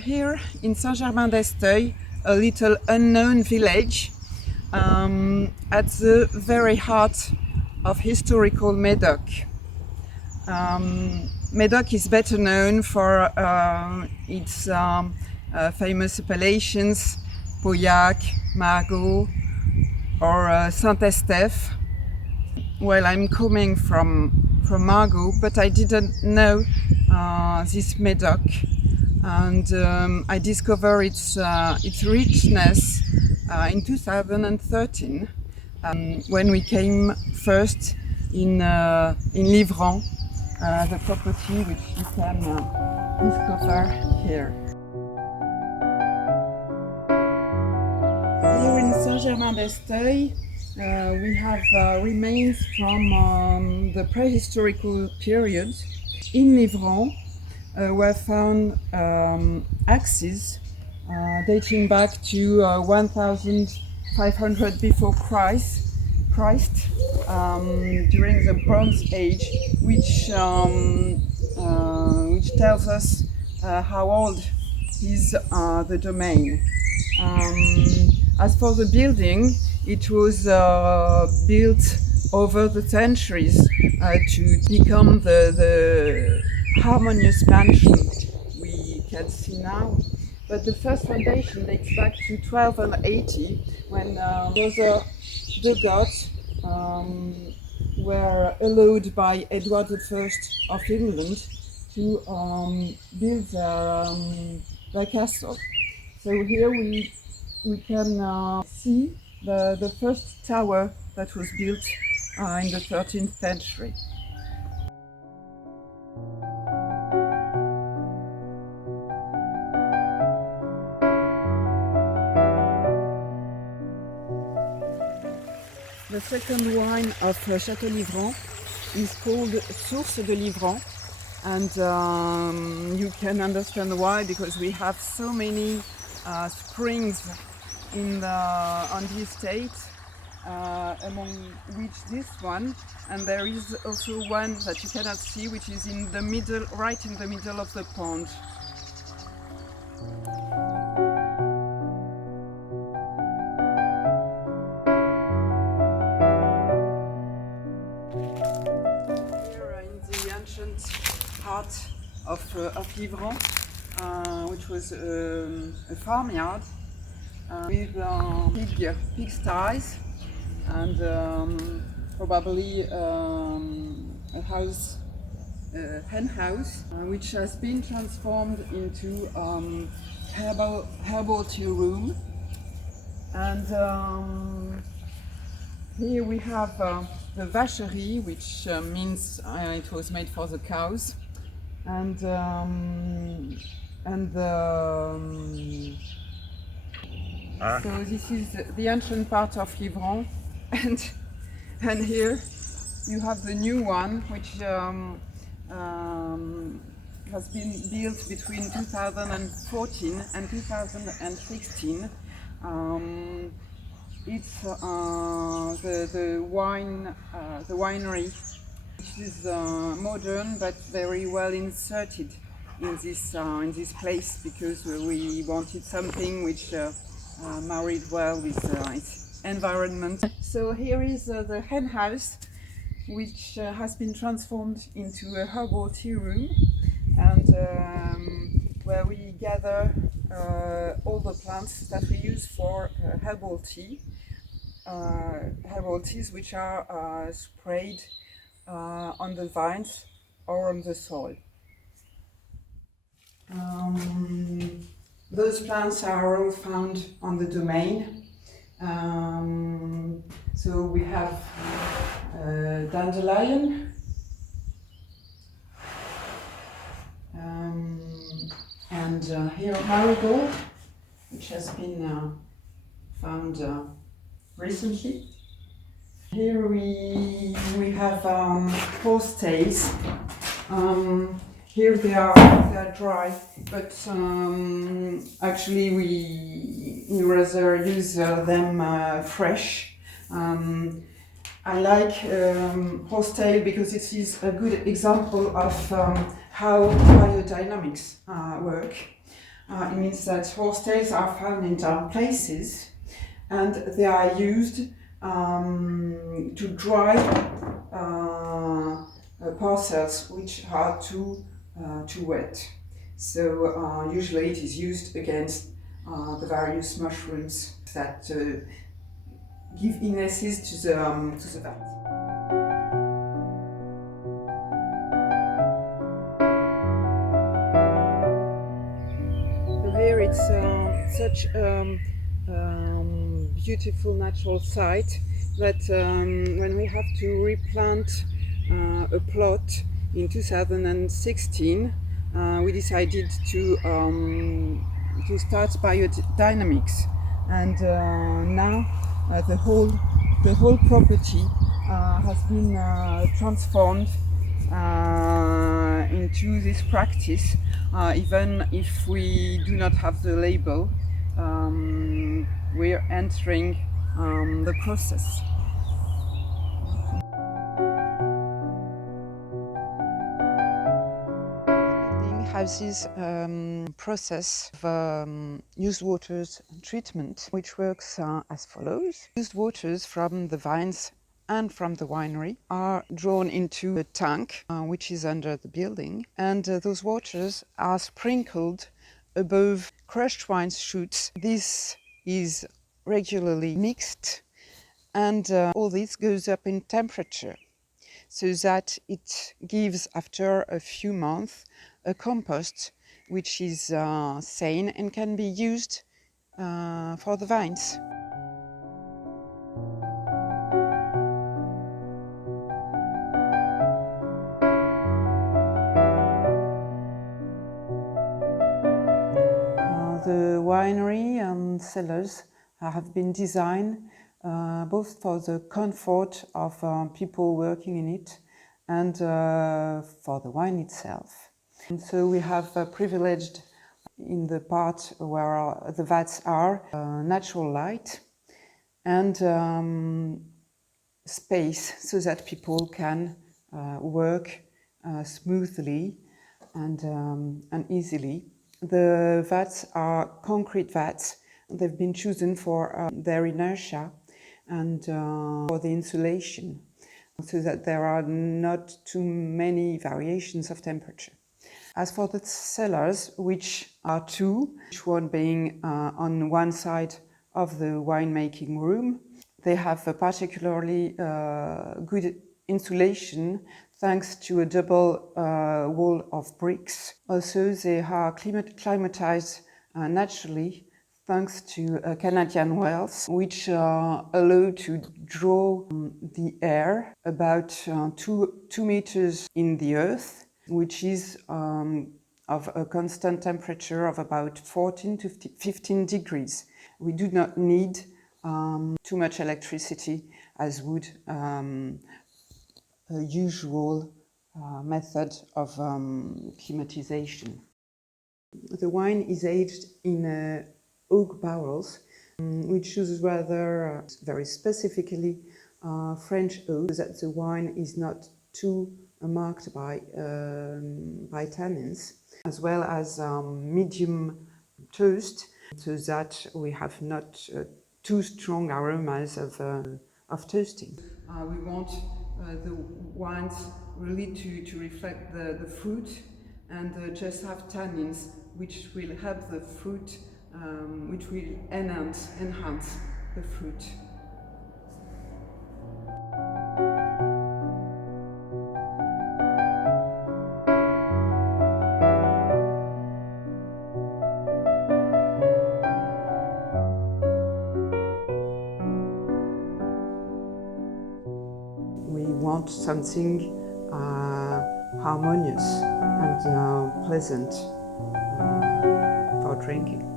here in Saint-Germain-d'Esteuil, a little unknown village at the very heart of historical Médoc. Médoc is better known for its famous appellations, Pauillac, Margaux, or Saint-Estèphe. Well, I'm coming from Margaux, but I didn't know this Médoc, and I discovered its richness in 2013 when we came first in Livran, the property which you can discover here. Here in Saint-Germain-d'Esteuil, we have remains from the prehistorical period. In Livran were found axes dating back to 1500 before Christ, during the Bronze Age, which tells us how old is the domain. As for the building, it was built over the centuries to become the harmonious mansion we can see now. But the first foundation dates back to 1280, when Brother de Goth were allowed by Edward I of England to build their castle. So here we can see the first tower that was built in the 13th century. The second wine of Château Livran is called Source de Livran, and you can understand why, because we have so many springs on the estate, among which this one, and there is also one that you cannot see, which is in the middle, right in the middle of the pond. Here in the ancient heart of Livran, which was a farmyard with pigsties and probably a house, hen house, which has been transformed into herbal tea room. And here we have the vacherie, which means it was made for the cows, and so this is the ancient part of Livran, and here you have the new one, which has been built between 2014 and 2016. It's the winery, which is modern but very well inserted in this place, because we wanted something which married well with its environment. So here is the hen house, which has been transformed into a herbal tea room, and where we gather all the plants that we use for herbal tea. Herbal teas which are sprayed on the vines or on the soil. Those plants are all found on the domain. So we have dandelion, and here marigold, which has been found recently. Here we have horsetails. Here they are dry, but actually we rather use them fresh. I like horsetail because it is a good example of how biodynamics work. It means that horsetails are found in dark places and they are used to dry parcels which are too wet. So usually it is used against the various mushrooms that give illnesses to the vat. So here it's such beautiful natural site that when we have to replant a plot in 2016, we decided to start biodynamics, and now the whole property has been transformed into this practice, even if we do not have the label. We're entering the process. Building houses process of used waters treatment, which works as follows. Used waters from the vines and from the winery are drawn into a tank which is under the building, and those waters are sprinkled above crushed wine shoots. This is regularly mixed, and all this goes up in temperature so that it gives, after a few months, a compost which is sane and can be used for the vines. The winery and cellars have been designed both for the comfort of people working in it and for the wine itself. And so we have privileged in the part where the vats are natural light and space so that people can work smoothly and easily. The vats are concrete vats. They've been chosen for their inertia and for the insulation, so that there are not too many variations of temperature. As for the cellars, which are two, each one being on one side of the winemaking room, they have a particularly good insulation thanks to a double wall of bricks. Also, they are climatized naturally thanks to Canadian wells, which allow to draw the air about 2 meters in the earth, which is of a constant temperature of about 14 to 15 degrees. We do not need too much electricity as would a usual method of climatization. The wine is aged in oak barrels, which uses rather very specifically French oak, so that the wine is not too marked by tannins, as well as medium toast, so that we have not too strong aromas of toasting. We want the wines really to reflect the fruit and just have tannins which will help the fruit, which will enhance the fruit. We want something harmonious and pleasant for drinking.